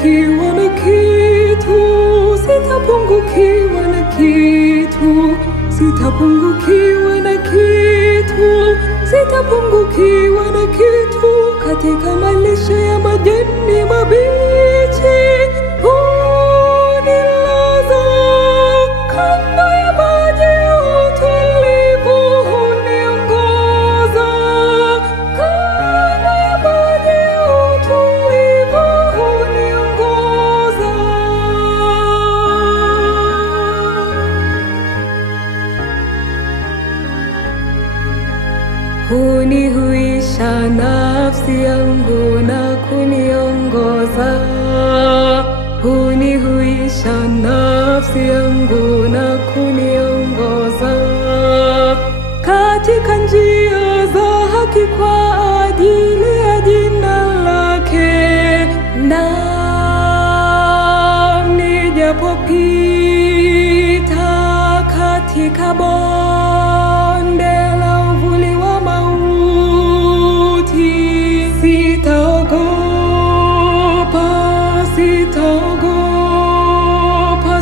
sitapungukiwa na kitu, sitapungukiwa na kitu, sitapungukiwa na kitu, sitapungukiwa na kitu katika malisho ya majani mabichi. Hunilaza kando ya maji ya utulivu, huniongoza kando ya maji ya utulivu, huniongoza. Hunihuisha nafsi yangu na kuniongoza, hunihuisha nafsi yangu na kuniongoza katika njia za haki kwa ajili ya jina lake. Na nijapopita katika bonde la uvuli wa mauti, sitaogopa, sitaogopa,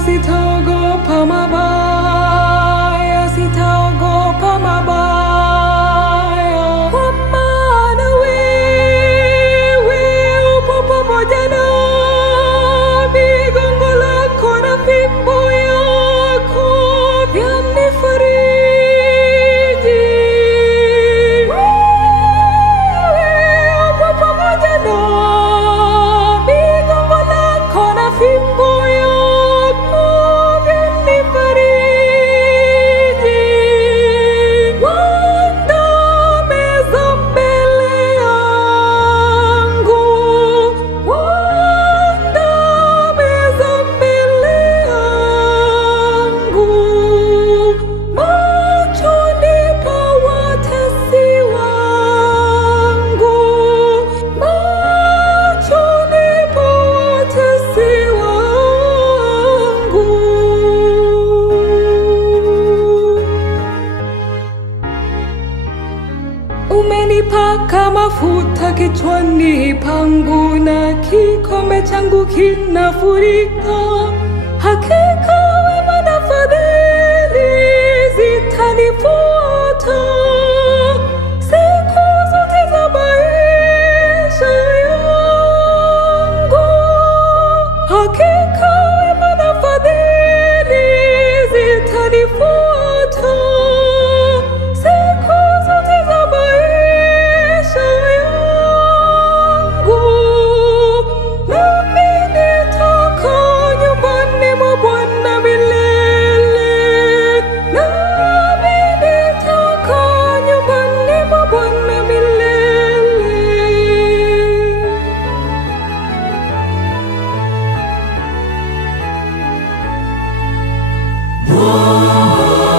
sitaogopa mabaya, sitaogopa mabaya, kwa maana wewe upo pamoja nami, gongo lako na fimbo yako vyanifariji. Wewe upo pamoja nami, gongo lako na fimbo yako vyanifariji. Waandaa meza mbele yangu, waandaa meza mbele yangu machoni pa watesi wangu, machoni pa watesi wangu. Umenipaka mafuta kichwani pangu na kikombe changu kinafurika. Hakika wema na fadhili zitanifuata siku zote za maisha yangu. Hakika wema na fadhili zitanifuata siku zote za maisha yangu. Nami nitakaa nyumbani mwa Bwana milele, nami nitakaa nyumbani mwa Bwana milele.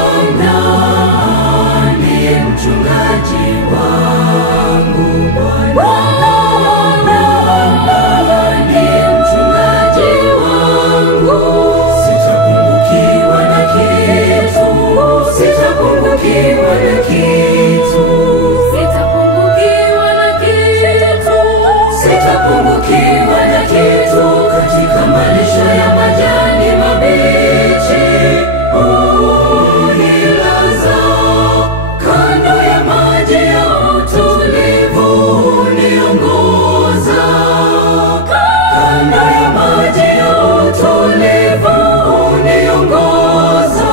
Bwana ndiye mchungaji wangu, Bwana ndiye mchungaji wangu, sitapungukiwa na kitu, sitapungukiwa na kitu, sitapungukiwa na kitu, sitapungukiwa na kitu katika malisho ya majani mabichi. Hunilaza kando ya maji ya utulivu, huniongoza kando ya maji ya utulivu, huniongoza.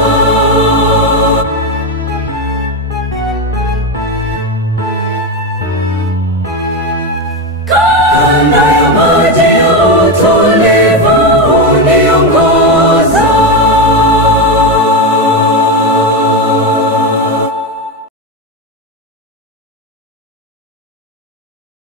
Kando ya maji ya utulivu